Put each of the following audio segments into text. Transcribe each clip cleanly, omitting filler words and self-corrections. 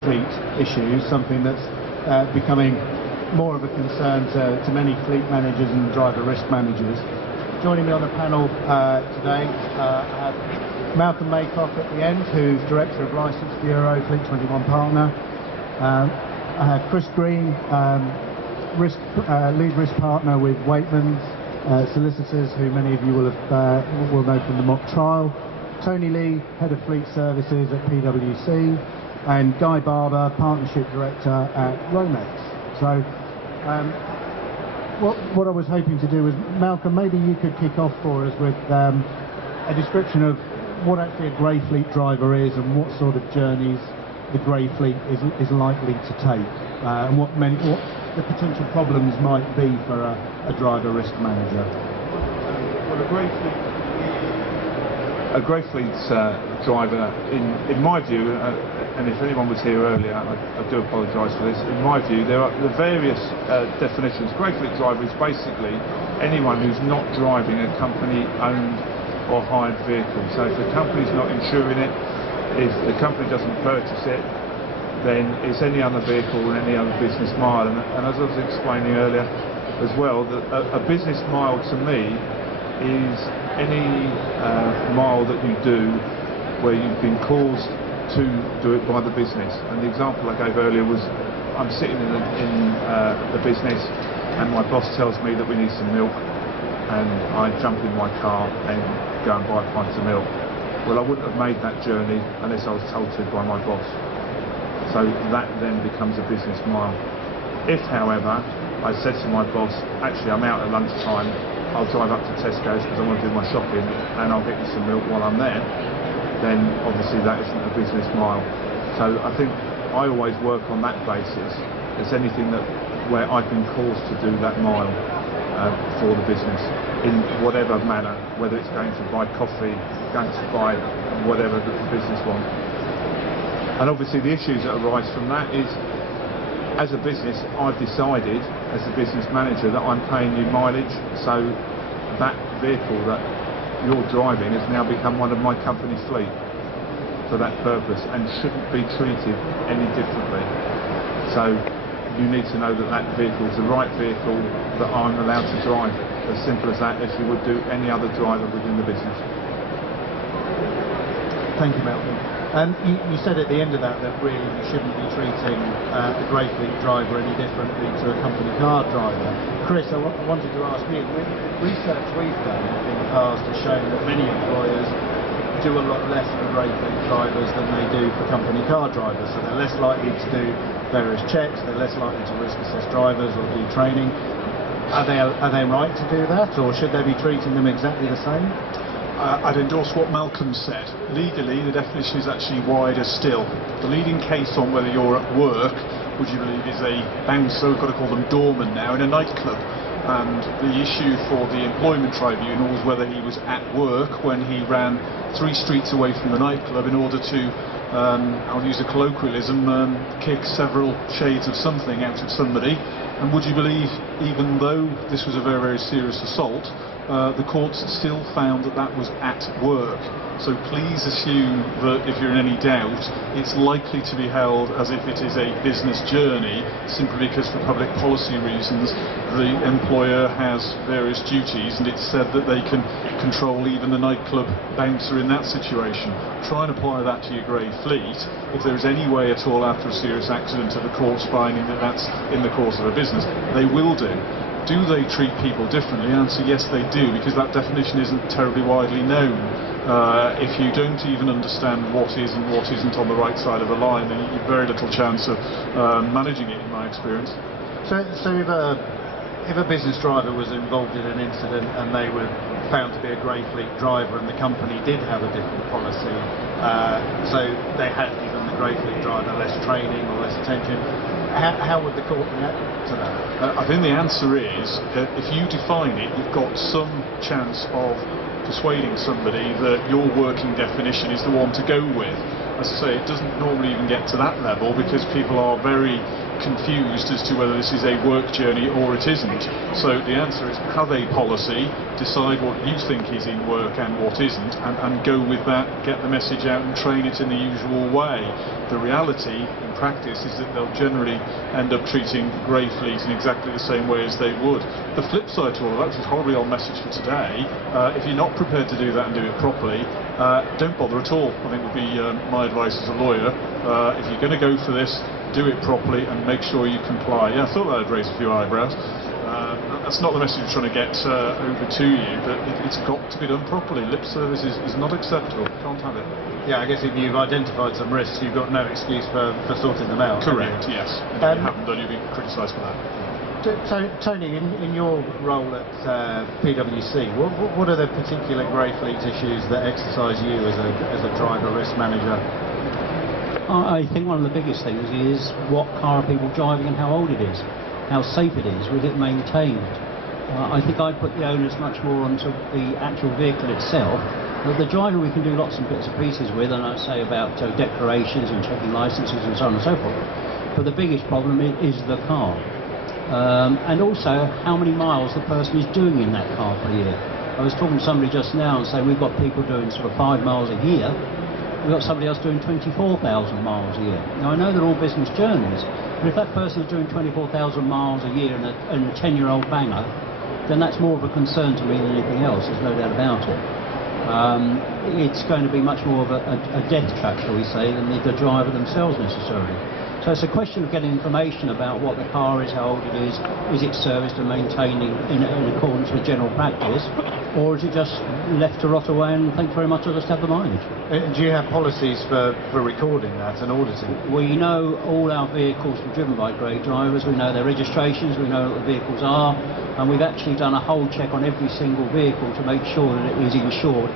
fleet issues, something that's becoming more of a concern to many fleet managers and driver risk managers. Joining me on the panel today, I have Malcolm Maycock at the end, who's Director of Licence Bureau, Fleet21 partner. I have Chris Green, lead risk partner with Waitman's solicitors, who many of you will know from the mock trial. Tony Lee, Head of Fleet Services at PwC, and Guy Barber, Partnership Director at Romex. So what I was hoping to do was, Malcolm, maybe you could kick off for us with a description of what actually a grey fleet driver is and what sort of journeys the grey fleet is likely to take, and what the potential problems might be for a driver risk manager. Well, a grey fleet driver, in my view, and if anyone was here earlier, I do apologise for this, in my view there are the various definitions. Grey fleet driver is basically anyone who's not driving a company-owned or hired vehicle. So if the company's not insuring it, if the company doesn't purchase it, then it's any other vehicle and any other business mile. And as I was explaining earlier as well, that a business mile to me is any mile that you do where you've been caused to do it by the business. And the example I gave earlier was, I'm sitting in the business and my boss tells me that we need some milk, and I jump in my car and go and buy pints of milk. Well, I wouldn't have made that journey unless I was told to by my boss. So that then becomes a business mile. If, however, I said to my boss, actually I'm out at lunchtime, I'll drive up to Tesco's because I want to do my shopping and I'll get you some milk while I'm there, then obviously that isn't a business mile. So I think I always work on that basis. It's anything where I've been caused to do that mile for the business in whatever manner, whether it's going to buy coffee, going to buy whatever that the business wants. And obviously the issues that arise from that is, as a business, I've decided as a business manager that I'm paying you mileage, so that vehicle that you're driving has now become one of my company fleet for that purpose and shouldn't be treated any differently. So you need to know that that vehicle is the right vehicle that I'm allowed to drive, as simple as that, as you would do any other driver within the business. Thank you, Malcolm. You said at the end of that really you shouldn't be treating a grey fleet driver any differently to a company car driver. Chris, I wanted to ask you, research we've done in the past has shown that many employers do a lot less for grey fleet drivers than they do for company car drivers, so they're less likely to do various checks, they're less likely to risk assess drivers or do training. Are they right to do that, or should they be treating them exactly the same? I'd endorse what Malcolm said. Legally, the definition is actually wider still. The leading case on whether you're at work, would you believe, is a bouncer, we've got to call them doorman now, in a nightclub. And the issue for the employment tribunal was whether he was at work when he ran 3 streets away from the nightclub in order to, I'll use a colloquialism, kick several shades of something out of somebody. And would you believe, even though this was a very, very serious assault, the courts still found that that was at work. So please assume that if you're in any doubt, it's likely to be held as if it is a business journey, simply because for public policy reasons the employer has various duties, and it's said that they can control even the nightclub bouncer in that situation. Try and apply that to your grey fleet. If there is any way at all after a serious accident of the courts finding that that's in the course of a business, they will do. Do they treat people differently? Answer, yes they do, because that definition isn't terribly widely known. If you don't even understand what is and what isn't on the right side of the line, then you've very little chance of managing it, in my experience. So if a business driver was involved in an incident and they were found to be a grey fleet driver and the company did have a different policy, so they had given the grey fleet driver less training or less attention, how would the court react to that? I think the answer is, if you define it, you've got some chance of persuading somebody that your working definition is the one to go with. As I say, it doesn't normally even get to that level because people are very confused as to whether this is a work journey or it isn't. So the answer is have a policy, decide what you think is in work and what isn't, and go with that, get the message out and train it in the usual way. The reality in practice is that they'll generally end up treating grey fleet in exactly the same way as they would. The flip side to all of that, which is horribly on message for today, if you're not prepared to do that and do it properly, don't bother at all, I think would be my advice as a lawyer. If you're going to go for this, do it properly and make sure you comply. Yeah, I thought that would raise a few eyebrows. That's not the message we're trying to get over to you, but it's got to be done properly. Lip service is not acceptable. Can't have it. Yeah, I guess if you've identified some risks, you've got no excuse for sorting them out. Correct, yes. And if you haven't done, you'll be criticised for that. Tony, in your role at PwC, what are the particular grey fleet issues that exercise you as a driver risk manager? I think one of the biggest things is what car are people driving and how old it is, how safe it is, was it maintained. I think I'd put the onus much more onto the actual vehicle itself. The driver we can do lots and bits and pieces with, and I say about declarations and checking licences and so on and so forth. But the biggest problem is the car. And also how many miles the person is doing in that car per year. I was talking to somebody just now and saying we've got people doing sort of 5 miles a year. We've got somebody else doing 24,000 miles a year. Now I know they're all business journeys, but if that person is doing 24,000 miles a year in a 10-year-old banger, then that's more of a concern to me than anything else, there's no doubt about it. It's going to be much more of a death trap, shall we say, than the driver themselves necessarily. So it's a question of getting information about what the car is, how old it is it serviced and maintaining in accordance with general practice, or is it just left to rot away and thank you very much, I'll just have the mileage? Do you have policies for recording that and auditing? We know all our vehicles were driven by grey drivers, we know their registrations, we know what the vehicles are, and we've actually done a whole check on every single vehicle to make sure that it is insured.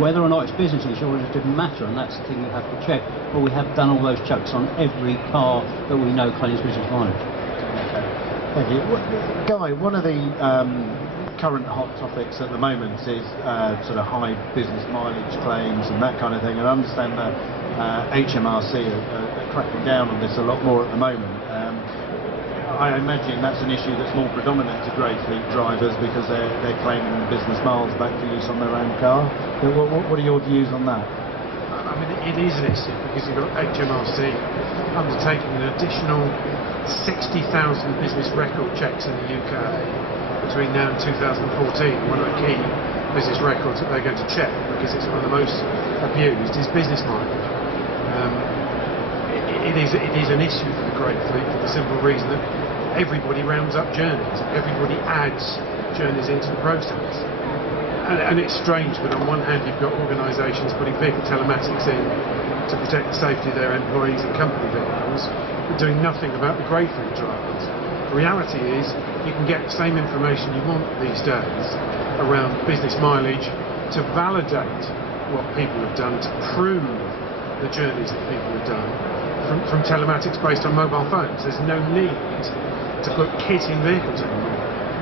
Whether or not it's business insurance didn't matter, and that's the thing you have to check, but we have done all those checks on every car that we know claims business mileage. Okay. Thank you. Guy, one of the current hot topics at the moment is sort of high business mileage claims and that kind of thing, and I understand that HMRC are cracking down on this a lot more at the moment. I imagine that's an issue that's more predominant to grey fleet drivers because they're claiming business miles back for use on their own car. What are your views on that? I mean, it is an issue because you've got HMRC undertaking an additional 60,000 business record checks in the UK between now and 2014. One of the key business records that they're going to check, because it's one of the most abused, is business mileage. It is an issue for the grey fleet for the simple reason that everybody rounds up journeys, everybody adds journeys into the process. And it's strange that on one hand you've got organisations putting vehicle telematics in to protect the safety of their employees and company vehicles, but doing nothing about the grey fleet drivers. The reality is you can get the same information you want these days around business mileage to validate what people have done, to prove the journeys that people have done from telematics based on mobile phones. There's no need to put kit in vehicles anymore.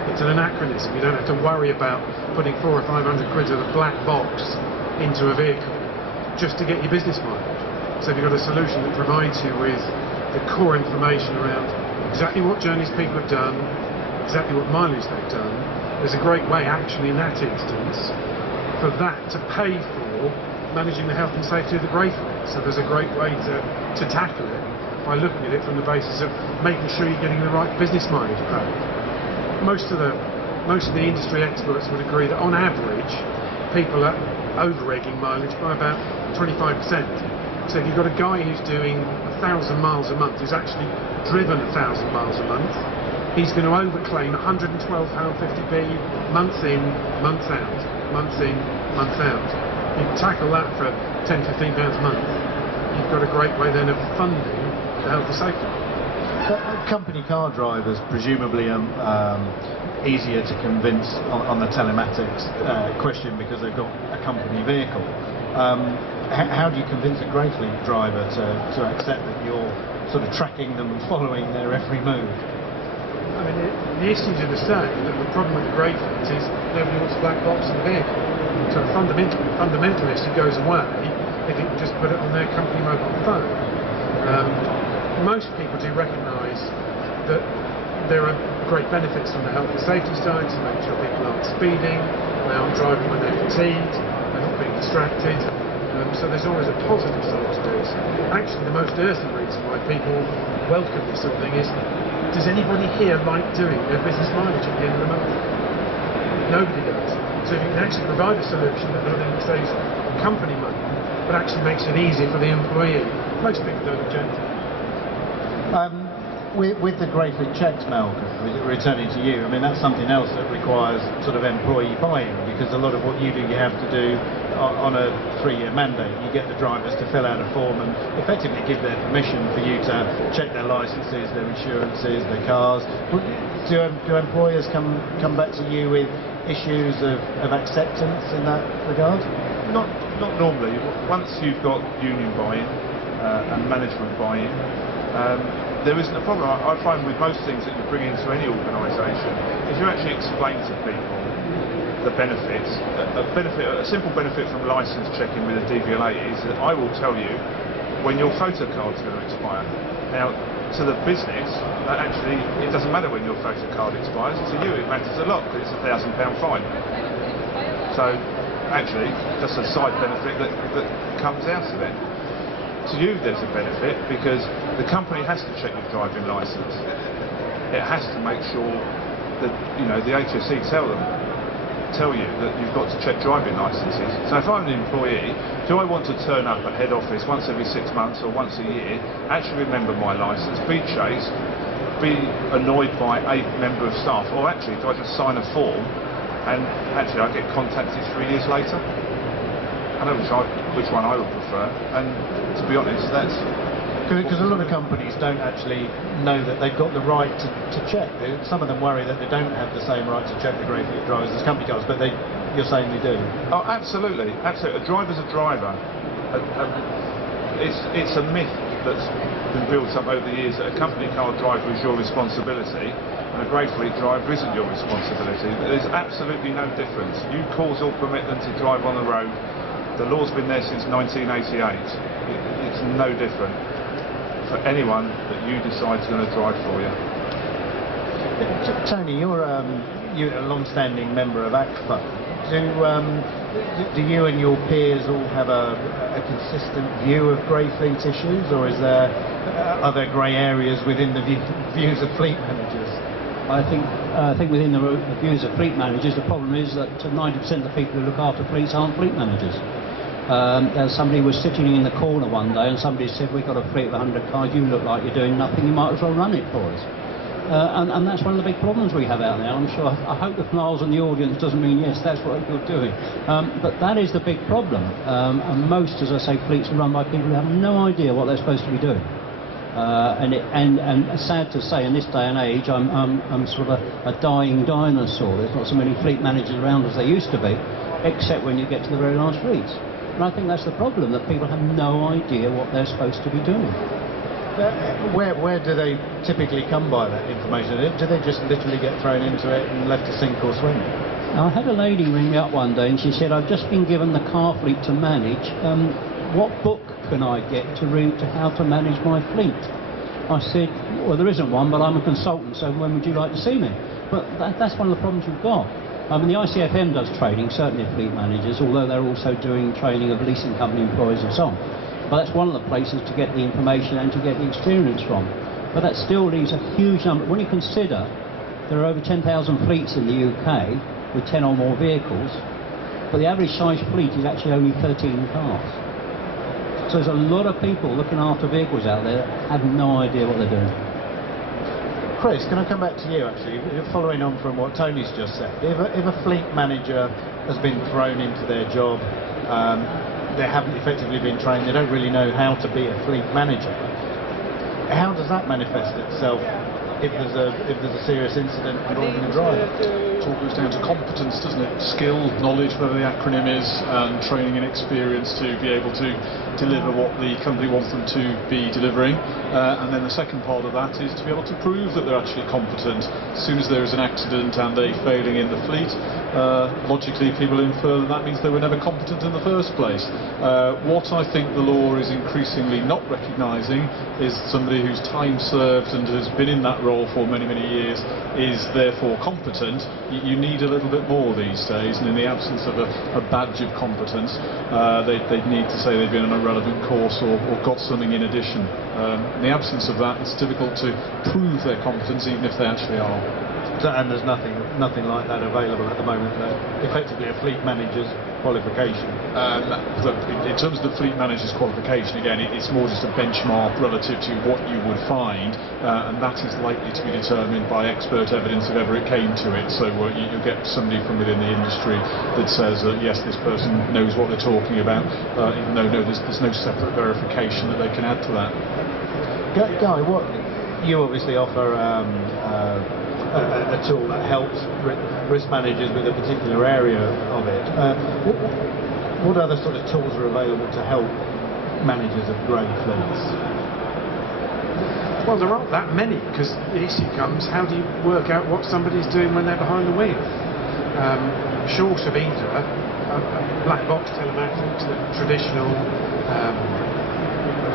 It's an anachronism. You don't have to worry about putting 400 or 500 quid of a black box into a vehicle just to get your business mileage. So if you've got a solution that provides you with the core information around exactly what journeys people have done, exactly what mileage they've done, there's a great way actually in that instance for that to pay for managing the health and safety of the grey fleet. So there's a great way to tackle it by looking at it from the basis of making sure you're getting the right business mileage paid. Most of the industry experts would agree that on average people are over-egging mileage by about 25%. So if you've got a guy who's doing 1,000 miles a month, who's actually driven 1,000 miles a month, he's going to overclaim £112.50p month in, month out, month in, month out. You can tackle that for £10, £15 a month. You've got a great way then of funding the health and safety. Company car drivers presumably are easier to convince on the telematics question because they've got a company vehicle. How do you convince a grey fleet driver to accept that you're sort of tracking them and following their every move? I mean, the issues are the same, but the problem with the grey fleet is nobody wants a black box in the vehicle. So the fundamental issue goes away if you can just put it on their company mobile phone. most people do recognise that there are great benefits from the health and safety side, to make sure people aren't speeding, they aren't driving when they're fatigued, they're not being distracted. So there's always a positive side to this. Actually, the most earthly reason why people welcome this sort of thing is, does anybody here like doing their business mileage at the end of the month? Nobody does. So if you can actually provide a solution that not only saves company money, but actually makes it easier for the employee, most people don't object. With the Grey Fleet checks, Malcolm, returning to you, I mean, that's something else that requires sort of employee buy-in, because a lot of what you do, you have to do on a 3-year mandate. You get the drivers to fill out a form and effectively give their permission for you to check their licences, their insurances, their cars. Do employers come back to you with issues of acceptance in that regard? Not normally. Once you've got union buy-in and management buy-in, there isn't a problem. I find with most things that you bring into any organisation, if you actually explain to people the benefits, a simple benefit from licence checking with a DVLA is that I will tell you when your photo card's going to expire. Now, to the business, actually, it doesn't matter when your photo card expires. To you, it matters a lot, because it's a £1,000 fine. So, actually, just a side benefit that comes out of it. To you, there's a benefit because the company has to check your driving licence. It has to make sure that, you know, the HSE tell you that you've got to check driving licences. So if I'm an employee, do I want to turn up at head office once every 6 months or once a year, actually remember my licence, be chased, be annoyed by a member of staff, or actually do I just sign a form and actually I get contacted 3 years later? I don't know which one I would prefer, and to be honest, that's... Because a lot of companies don't actually know that they've got the right to check. Some of them worry that they don't have the same right to check the Grey Fleet drivers as company cars, but you're saying they do? Oh, absolutely, absolutely. A driver's a driver. It's a myth that's been built up over the years that a company car driver is your responsibility, and a Grey Fleet driver isn't your responsibility. There's absolutely no difference. You cause or permit them to drive on the road. The law's been there since 1988. It's no different for anyone that you decide is going to drive for you. Tony, you're a long-standing member of ACFA. Do you and your peers all have a consistent view of Grey Fleet issues, or are there grey areas within the views of fleet managers? I think within the views of fleet managers, the problem is that 90% of the people who look after fleets aren't fleet managers. Somebody was sitting in the corner one day and somebody said, we've got a fleet of 100 cars, you look like you're doing nothing, you might as well run it for us. And that's one of the big problems we have out there. I'm sure, I hope the smiles in the audience doesn't mean yes, that's what you're doing. But that is the big problem. And most, as I say, fleets are run by people who have no idea what they're supposed to be doing. And sad to say, in this day and age, I'm sort of a dying dinosaur. There's not so many fleet managers around as there used to be, except when you get to the very last fleets. And I think that's the problem, that people have no idea what they're supposed to be doing. Where do they typically come by that information? Do they just literally get thrown into it and left to sink or swim? I had a lady ring me up one day and she said, I've just been given the car fleet to manage. What book can I get to read to how to manage my fleet? I said, well, there isn't one, but I'm a consultant, so when would you like to see me? But that's one of the problems we've got. I mean, the ICFM does training, certainly of fleet managers, although they're also doing training of leasing company employees and so on. But that's one of the places to get the information and to get the experience from. But that still leaves a huge number. When you consider there are over 10,000 fleets in the UK with 10 or more vehicles, but the average size fleet is actually only 13 cars. So there's a lot of people looking after vehicles out there that have no idea what they're doing. Chris, can I come back to you actually, following on from what Tony's just said. If a fleet manager has been thrown into their job, they haven't effectively been trained, they don't really know how to be a fleet manager, how does that manifest itself if there's a serious incident involving a driver. It all goes down to competence, doesn't it? Skill, knowledge, whatever the acronym is, and training and experience to be able to deliver what the company wants them to be delivering. And then the second part of that is to be able to prove that they're actually competent. As soon as there is an accident and a failing in the fleet, logically people infer that means they were never competent in the first place. What I think the law is increasingly not recognising is somebody who's time served and has been in that role for many, many years is therefore competent. You need a little bit more these days, and in the absence of a badge of competence, they'd need to say they've been on a relevant course or got something in addition. In the absence of that, it's difficult to prove their competence even if they actually are. And there's nothing like that available at the moment. Effectively, a fleet manager's qualification. In terms of the fleet manager's qualification, again, it's more just a benchmark relative to what you would find, and that is likely to be determined by expert evidence if ever it came to it. So you'll get somebody from within the industry that says that yes, this person knows what they're talking about, even though there's no separate verification that they can add to that. Guy, what you obviously offer a tool that helps risk managers with a particular area of it. What other sort of tools are available to help managers of grey fleets? Well, there aren't that many, because the issue comes, how do you work out what somebody's doing when they're behind the wheel? Short of either a black box telematics, the traditional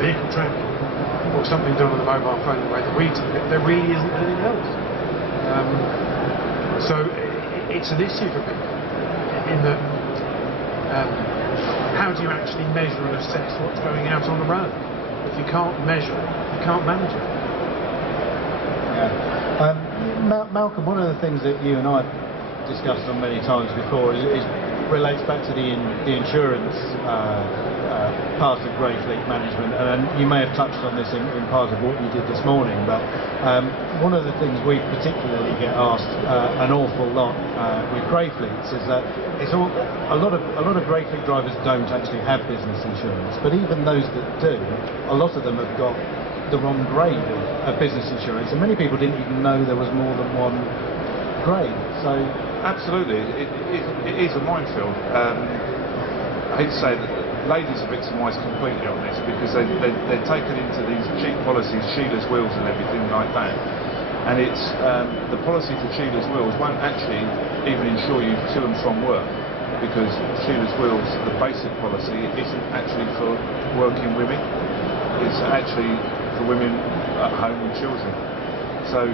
vehicle tracking, or something done on the mobile phone the way that we do it, there really isn't anything else. So it's an issue for people in that how do you actually measure and assess what's going out on the road? If you can't measure it, you can't manage it. Yeah. Malcolm, one of the things that you and I have discussed on many times before relates back to the insurance part of grey fleet management, and you may have touched on this in part of what you did this morning, but one of the things we particularly get asked an awful lot with grey fleets is that a lot of grey fleet drivers don't actually have business insurance, but even those that do, a lot of them have got the wrong grade of business insurance, and many people didn't even know there was more than one grade. So absolutely, it is a minefield. I hate to say that ladies are victimised completely on this, because they're taken into these cheap policies, Sheila's wheels and everything like that, and it's the policy for Sheila's wheels won't actually even insure you to and from work, because Sheila's wheels, the basic policy, isn't actually for working women, it's actually for women at home with children. So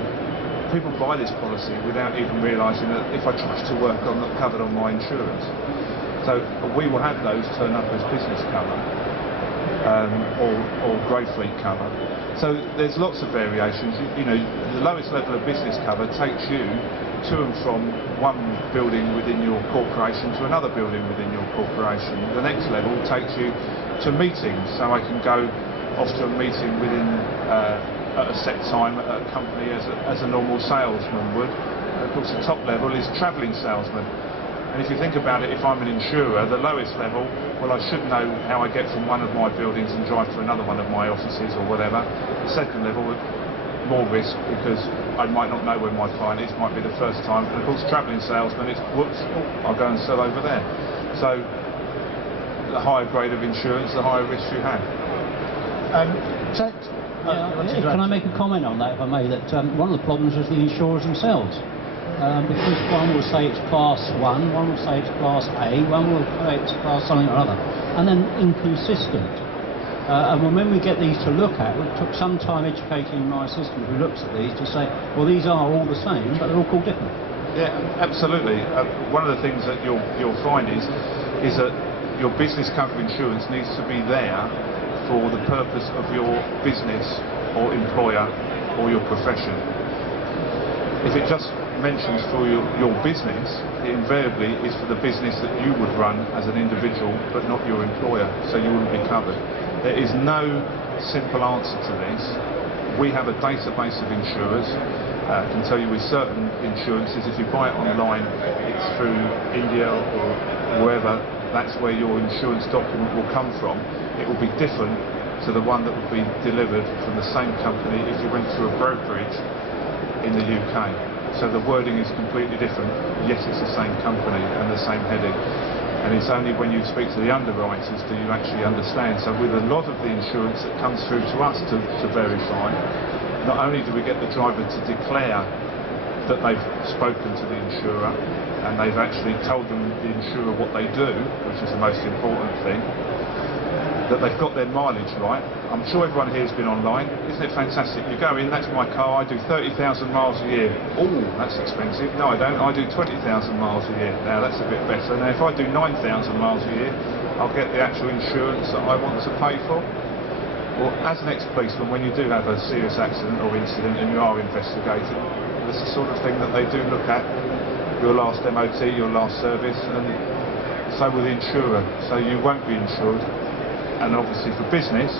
people buy this policy without even realising that if I try to work, I'm not covered on my insurance. So we will have those turn up as business cover or grey fleet cover. So there's lots of variations. You know, the lowest level of business cover takes you to and from one building within your corporation to another building within your corporation. The next level takes you to meetings, so I can go off to a meeting within at a set time at a company as a normal salesman would. And of course, the top level is travelling salesman. And if you think about it, if I'm an insurer, the lowest level, well, I should know how I get from one of my buildings and drive to another one of my offices or whatever. The second level, more risk, because I might not know where my client is, might be the first time. And of course, travelling salesman, it's whoops, I'll go and sell over there. So the higher grade of insurance, the higher risk you have. Can I make a comment on that, if I may? That one of the problems is the insurers themselves. Because one will say it's class 1, one will say it's class A, one will say it's class something or other, and then inconsistent. And when we get these to look at, it took some time educating my assistant who looks at these to say, well, these are all the same, but they're all called different. Yeah, absolutely. One of the things that you'll find is that your business cover insurance needs to be there for the purpose of your business or employer or your profession. If it just mentions for your business, it invariably is for the business that you would run as an individual, but not your employer, so you wouldn't be covered. There is no simple answer to this. We have a database of insurers. I can tell you with certain insurances, if you buy it online, it's through India or wherever, that's where your insurance document will come from. It will be different to the one that would be delivered from the same company if you went through a brokerage in the UK. So the wording is completely different. Yes, it's the same company and the same heading. And it's only when you speak to the underwriters do you actually understand. So with a lot of the insurance that comes through to us to verify, not only do we get the driver to declare that they've spoken to the insurer and they've actually told them, the insurer, what they do, which is the most important thing, that they've got their mileage right. I'm sure everyone here has been online. Isn't it fantastic? You go in, that's my car, I do 30,000 miles a year. Oh, that's expensive. No, I don't. I do 20,000 miles a year. Now, that's a bit better. Now, if I do 9,000 miles a year, I'll get the actual insurance that I want to pay for. Well, as an ex-policeman, when you do have a serious accident or incident and you are investigating, that's the sort of thing that they do look at. Your last MOT, your last service, and so will the insurer. So you won't be insured. And obviously for business,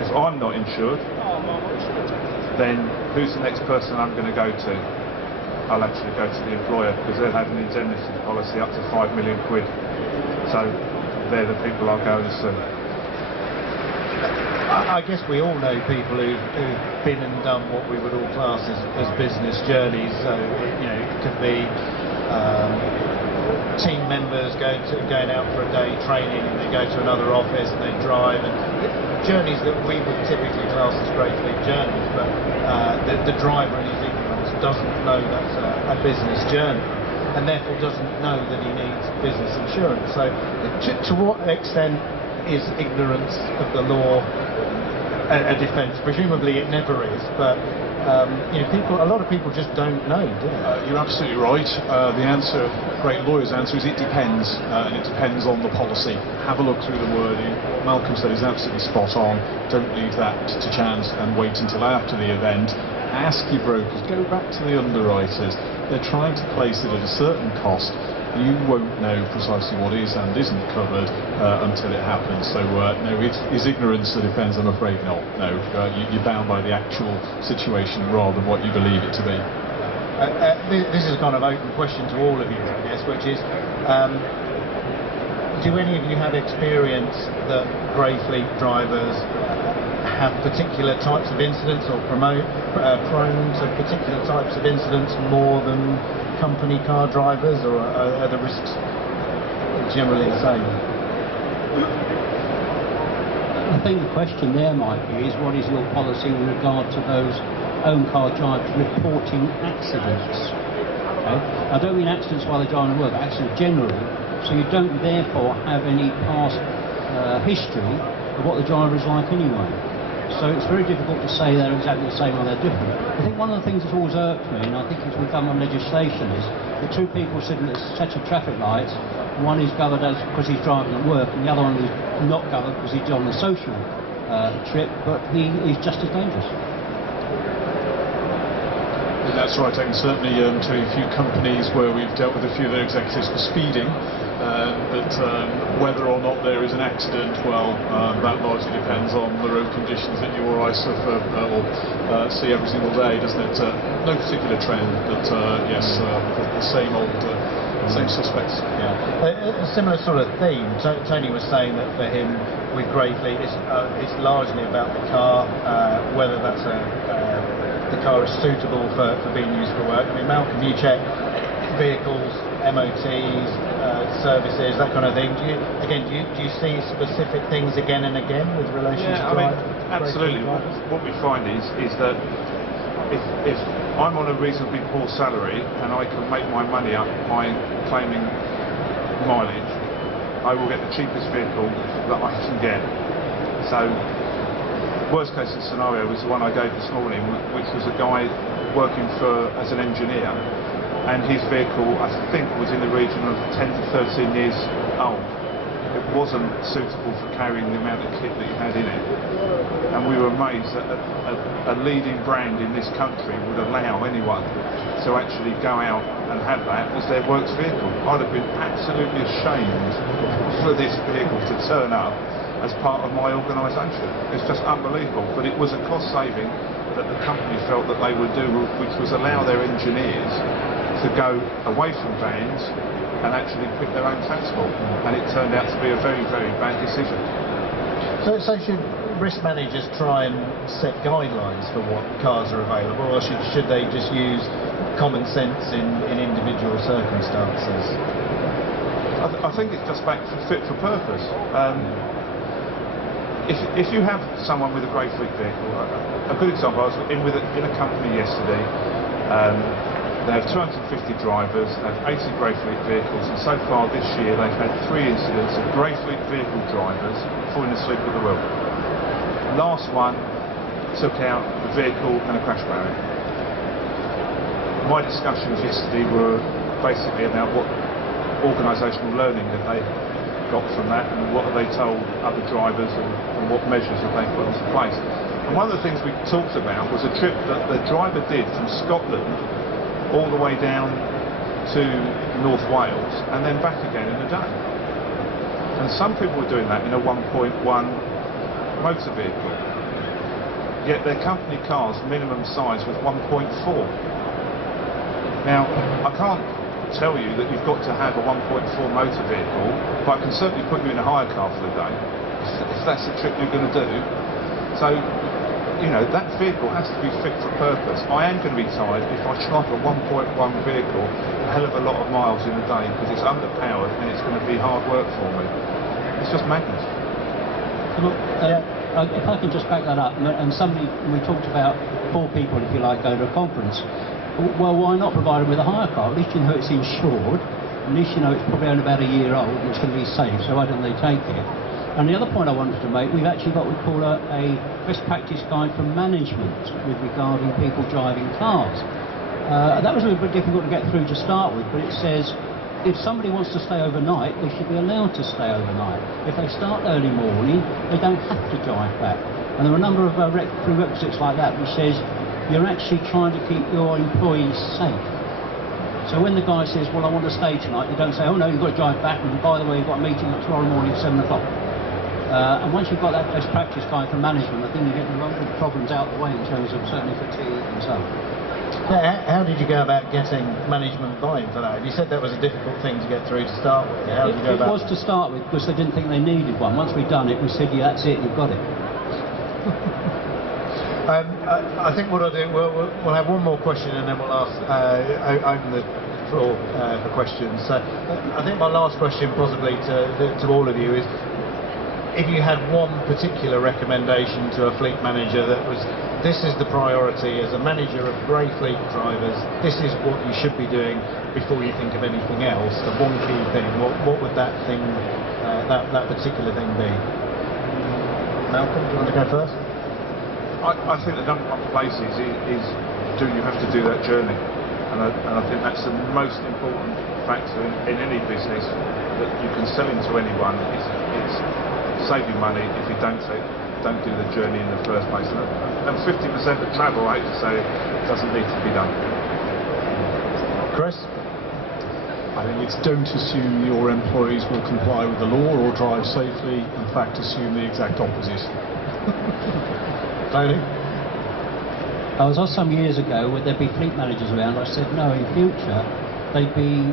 if I'm not insured, then who's the next person I'm going to go to? I'll actually go to the employer, because they'll have an indemnity policy up to 5 million quid. So they're the people I'll go and sue. I guess we all know people who've been and done what we would all class as business journeys. So it could be team members going out for a day training, and they go to another office and they drive, and journeys that we would typically class as great big journeys, but the driver in his ignorance doesn't know that's a business journey, and therefore doesn't know that he needs business insurance. So to what extent is ignorance of the law a defence? Presumably it never is, but a lot of people just don't know, do they? You're absolutely right. The answer, a great lawyer's answer, is it depends, and it depends on the policy. Have a look through the wording. What Malcolm said is absolutely spot on. Don't leave that to chance and wait until after the event. Ask your brokers, go back to the underwriters. They're trying to place it at a certain cost. You won't know precisely what is and isn't covered until it happens. So no, is ignorance a defence? I'm afraid not. No, you're bound by the actual situation rather than what you believe it to be. This is a kind of open question to all of you, I guess, which is, do any of you have experience that grey fleet drivers have particular types of incidents, or prone to particular types of incidents more than company car drivers, or are the risks generally the same? I think the question there might be is, what is your policy with regard to those own car drivers reporting accidents? Okay? I don't mean accidents while they're driving to work, but accidents generally, so you don't therefore have any past history of what the driver is like anyway. So it's very difficult to say they're exactly the same or they're different. I think one of the things that's always irked me, and I think it's become on legislation, is the two people sitting at such a traffic lights. One is covered as because he's driving at work, and the other one is not covered because he's on a social trip, but he is just as dangerous. That's right. I can certainly tell you a few companies where we've dealt with a few of their executives for speeding. But whether or not there is an accident, well, that largely depends on the road conditions that you or I suffer or see every single day, doesn't it? No particular trend, but yes, the same old, same suspects. Yeah. A similar sort of theme. Tony was saying that for him, with grey fleet, it's largely about the car, whether that's the car is suitable for being used for work. I mean, Malcolm, you check vehicles, MOTs, services, that kind of thing. Do you see specific things again and again with relation to driving? Absolutely. What we find is that if I'm on a reasonably poor salary and I can make my money up by claiming mileage, I will get the cheapest vehicle that I can get. So worst case scenario was the one I gave this morning, which was a guy working as an engineer, and his vehicle, I think, was in the region of 10 to 13 years old. It wasn't suitable for carrying the amount of kit that he had in it. And we were amazed that a leading brand in this country would allow anyone to actually go out and have that as their works vehicle. I'd have been absolutely ashamed for this vehicle to turn up as part of my organisation. It's just unbelievable. But it was a cost saving that the company felt that they would do, which was allow their engineers to go away from vans and actually pick their own transport, and it turned out to be a very, very bad decision. So should risk managers try and set guidelines for what cars are available, or should they just use common sense in individual circumstances? I think it's just back to fit for purpose. If you have someone with a grey fleet vehicle, a good example, I was in a company yesterday. They have 250 drivers, they have 80 grey fleet vehicles, and so far this year they've had 3 incidents of grey fleet vehicle drivers falling asleep at the wheel. Last one took out the vehicle and a crash barrier. My discussions yesterday were basically about what organisational learning that they got from that, and what have they told other drivers, and what measures have they put into place. And one of the things we talked about was a trip that the driver did from Scotland all the way down to North Wales and then back again in a day. And some people were doing that in a 1.1 motor vehicle, yet their company car's minimum size was 1.4. Now, I can't tell you that you've got to have a 1.4 motor vehicle, but I can certainly put you in a hire car for the day if that's the trip you're going to do. So, you know, that vehicle has to be fit for purpose. I am going to be tired if I drive a 1.1 vehicle a hell of a lot of miles in a day, because it's underpowered and it's going to be hard work for me. It's just madness. Look, if I can just back that up, and we talked about 4 people, if you like, go to a conference. Well, why not provide them with a hire car? At least you know it's insured, at least you know it's probably only about a year old and it's going to be safe, so why don't they take it? And the other point I wanted to make, we've actually got what we call a best practice guide for management with regarding people driving cars. That was a little bit difficult to get through to start with, but it says if somebody wants to stay overnight, they should be allowed to stay overnight. If they start early morning, they don't have to drive back. And there are a number of prerequisites like that, which says you're actually trying to keep your employees safe. So when the guy says, well, I want to stay tonight, you don't say, oh no, you've got to drive back, and by the way, you've got a meeting tomorrow morning at 7 o'clock. And once you've got that best practice guide for management, I think you get the wrong problems out of the way in terms of certainly fatigue and so on. How did you go about getting management buy-in for that? You said that was a difficult thing to get through to start with. How did you go about it was to start with, because they didn't think they needed one. Once we'd done it, we said, yeah, that's it, you've got it. I think what I'll do, we'll have one more question and then we'll ask, open the floor for questions. So I think my last question possibly to all of you is, if you had one particular recommendation to a fleet manager that was, this is the priority as a manager of grey fleet drivers, this is what you should be doing before you think of anything else, the one key thing, what would that thing, that particular thing be? Malcolm, do you want to go first? I think the number one places is do you have to do that journey? And I think that's the most important factor in any business that you can sell into anyone. It's save you money if you don't do the journey in the first place. And 50% of travel, I hate to say, doesn't need to be done. Chris? I think it's don't assume your employees will comply with the law or drive safely. In fact, assume the exact opposite. Tony? I was asked some years ago, would there be fleet managers around? I said no, in future they'd be,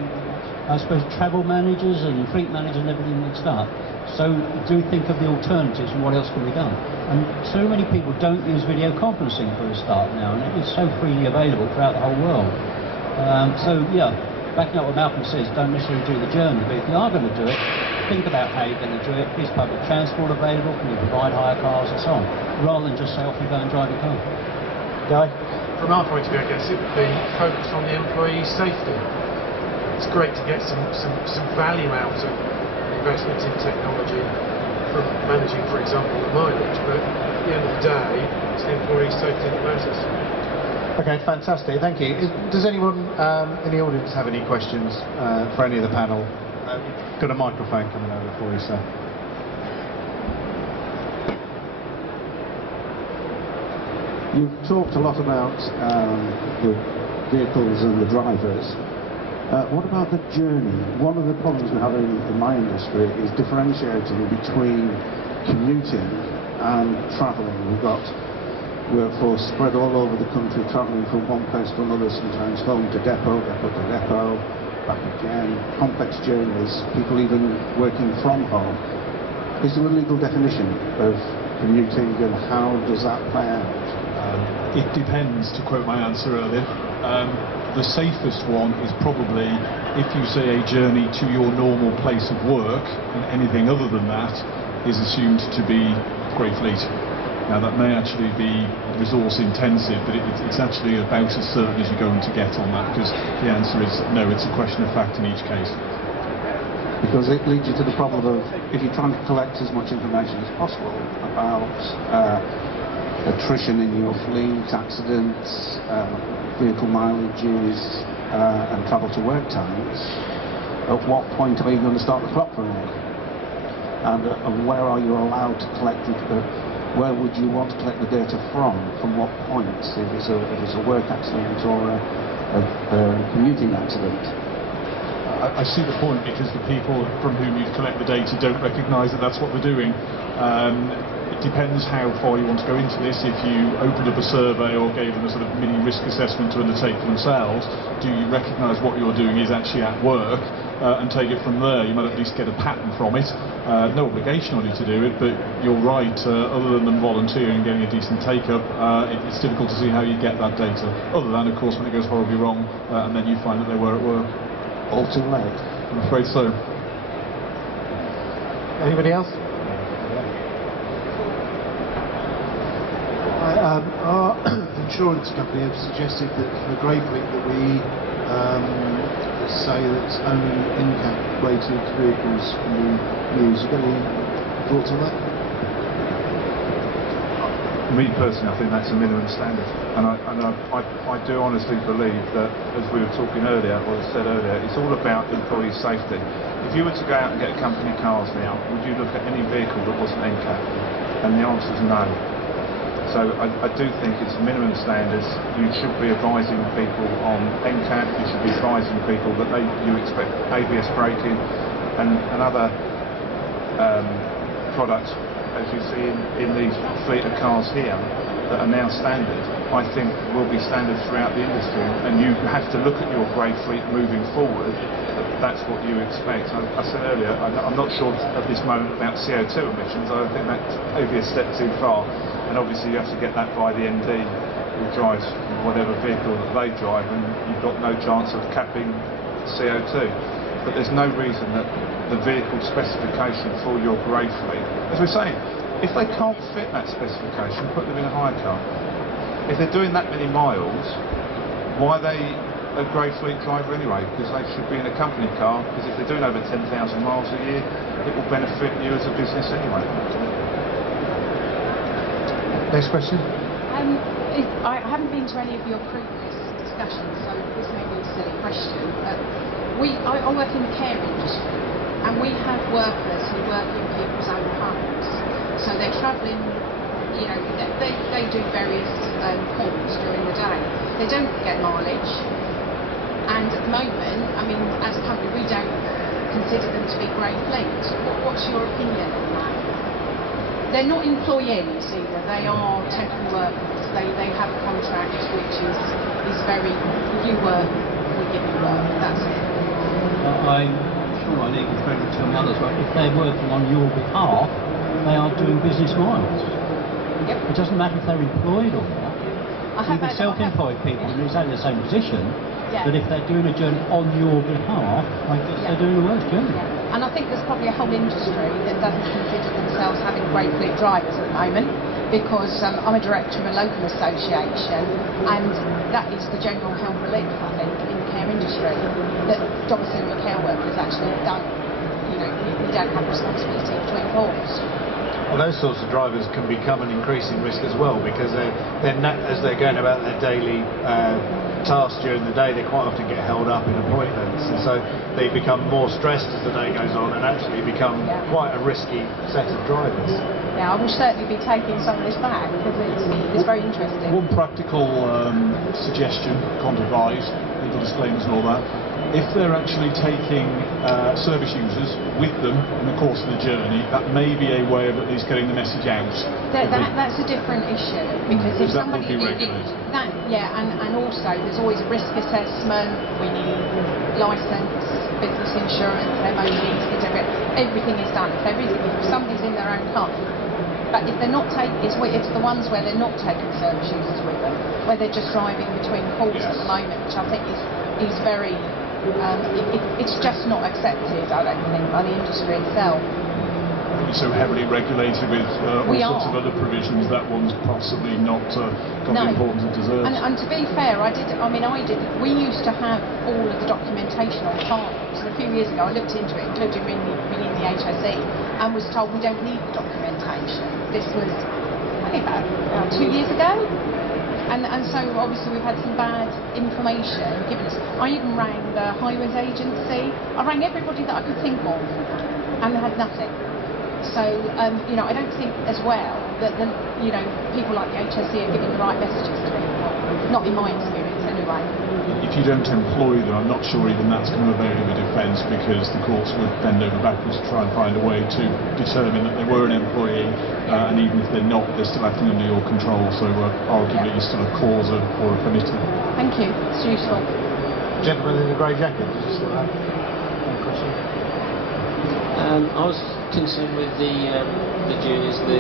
I suppose, travel managers and fleet managers and everything mixed up. So do think of the alternatives and what else can be done. And so many people don't use video conferencing for a start now, and it's so freely available throughout the whole world. So yeah, backing up what Malcolm says, don't necessarily do the journey, but if you are going to do it, think about how you're going to do it. Is public transport available? Can you provide hire cars and so on? Rather than just say off you go and drive your car. Guy? From our point of view, I guess it would be focused on the employee's safety. It's great to get some value out of investment in technology from managing, for example, the mileage, but at the end of the day, it's the employee's safety that matters. Okay, fantastic, thank you. Does anyone in the audience have any questions for any of the panel? Got a microphone coming over for you, sir. You've talked a lot about the vehicles and the drivers. What about the journey? One of the problems we have in my industry is differentiating between commuting and travelling. We've got workforce spread all over the country, travelling from one place to another, sometimes home to depot, depot to depot, back again, complex journeys, people even working from home. Is there a legal definition of commuting, and how does that play out? It depends, to quote my answer earlier. The safest one is probably if you say a journey to your normal place of work, and anything other than that is assumed to be Grey Fleet. Now that may actually be resource intensive, but it's actually about as certain as you're going to get on that, because the answer is no, it's a question of fact in each case. Because it leads you to the problem of, if you're trying to collect as much information as possible about attrition in your fleet, accidents, vehicle mileages, and travel to work times, at what point are you going to start the clock running? And where are you allowed to collect it? Where would you want to collect the data from? From what points? If it's a work accident or a commuting accident? I see the point, because the people from whom you collect the data don't recognise that that's what they're doing. It depends how far you want to go into this. If you opened up a survey or gave them a sort of mini risk assessment to undertake for themselves, do you recognise what you're doing is actually at work, and take it from there? You might at least get a pattern from it. No obligation on you to do it, but you're right, other than them volunteering and getting a decent take-up, it's difficult to see how you get that data. Other than, of course, when it goes horribly wrong, and then you find that they were at work. All too late. I'm afraid so. Anybody else? Our insurance company have suggested that for Grey Fleet that we say that only NCAP rated vehicles can be used. Have you got any thoughts on that? Me personally, I think that's a minimum standard, and I do honestly believe that, as we were talking earlier, or said earlier, it's all about employee safety. If you were to go out and get company cars now, would you look at any vehicle that wasn't NCAP? And the answer is no. So I do think it's minimum standards. You should be advising people on NCAP, you should be advising people that you expect ABS braking and other products, as you see in these fleet of cars here that are now standard, I think will be standard throughout the industry, and you have to look at your Grey Fleet moving forward. That's what you expect. I said earlier, I'm not sure at this moment about CO2 emissions. I think that's maybe a step too far, and obviously you have to get that by the MD who drives whatever vehicle that they drive, and you've got no chance of capping CO2. But there's no reason that the vehicle specification for your Grey Fleet, as we're saying, if they can't fit that specification, put them in a hire car. If they're doing that many miles, why are they a Grey Fleet driver anyway? Because they should be in a company car, because if they're doing over 10,000 miles a year, it will benefit you as a business anyway. Next question. I haven't been to any of your previous discussions, so this may be a silly question, but I work in the care industry, and we have workers who work in people's own homes. So they're travelling, you know, they do various calls during the day. They don't get mileage, and at the moment, I mean, as a company, we don't consider them to be Grey Fleet. What's your opinion on that? They're not employees either, they are temporary workers. They have a contract which is very, if you work, we give you work, that's it. I'm sure I need to tell the others, but if they're working on your behalf, they are doing business miles. Yep. It doesn't matter if they're employed or not. Even self-employed people in exactly the same position, yeah. but if they're doing a journey on your behalf, I guess they're doing the worst journey. Yeah. And I think there's probably a whole industry that doesn't consider themselves having Grey Fleet drivers at the moment, because I'm a director of a local association, and that is the general held belief, I think, in the care industry, that domiciliary care workers actually don't, you know, we don't have responsibility to enforce. Well, those sorts of drivers can become an increasing risk as well, because as they're going about their daily tasks during the day, they quite often get held up in appointments, and so they become more stressed as the day goes on, and actually become quite a risky set of drivers. Yeah, I will certainly be taking some of this back, because it's very interesting. One practical suggestion, can't advise, legal disclaimers and all that. If they're actually taking service users with them in the course of the journey, that may be a way of at least getting the message out. That's a different issue, because if that would somebody... be regulated. And also there's always a risk assessment, we need licence, business insurance, MODs, everything is done. If somebody's in their own car, But if they're not it's the ones where they're not taking service users with them, where they're just driving between ports at the moment, which I think is very, it's just not accepted, I don't think, by the industry itself. So heavily regulated with all sorts of other provisions, that one's possibly not got the importance it deserves. And to be fair, we used to have all of the documentation on files. And a few years ago I looked into it, including ringing the HSE, and was told we don't need the documentation. This was about 2 years ago. And so obviously we've had some bad information given us. I even rang the Highways Agency. I rang everybody that I could think of, and they had nothing. So, I don't think as well that people like the HSE are giving the right messages to people. Not in my experience, anyway. If you don't employ them, I'm not sure even that's going to avail of a defence, because the courts would bend over backwards to try and find a way to determine that they were an employee, and even if they're not, they're still acting under your control. So, arguably, you're still a cause or a committee. Thank you. It's useful. Gentleman in the grey jacket, did you still have one question? I was concerned with the juniors,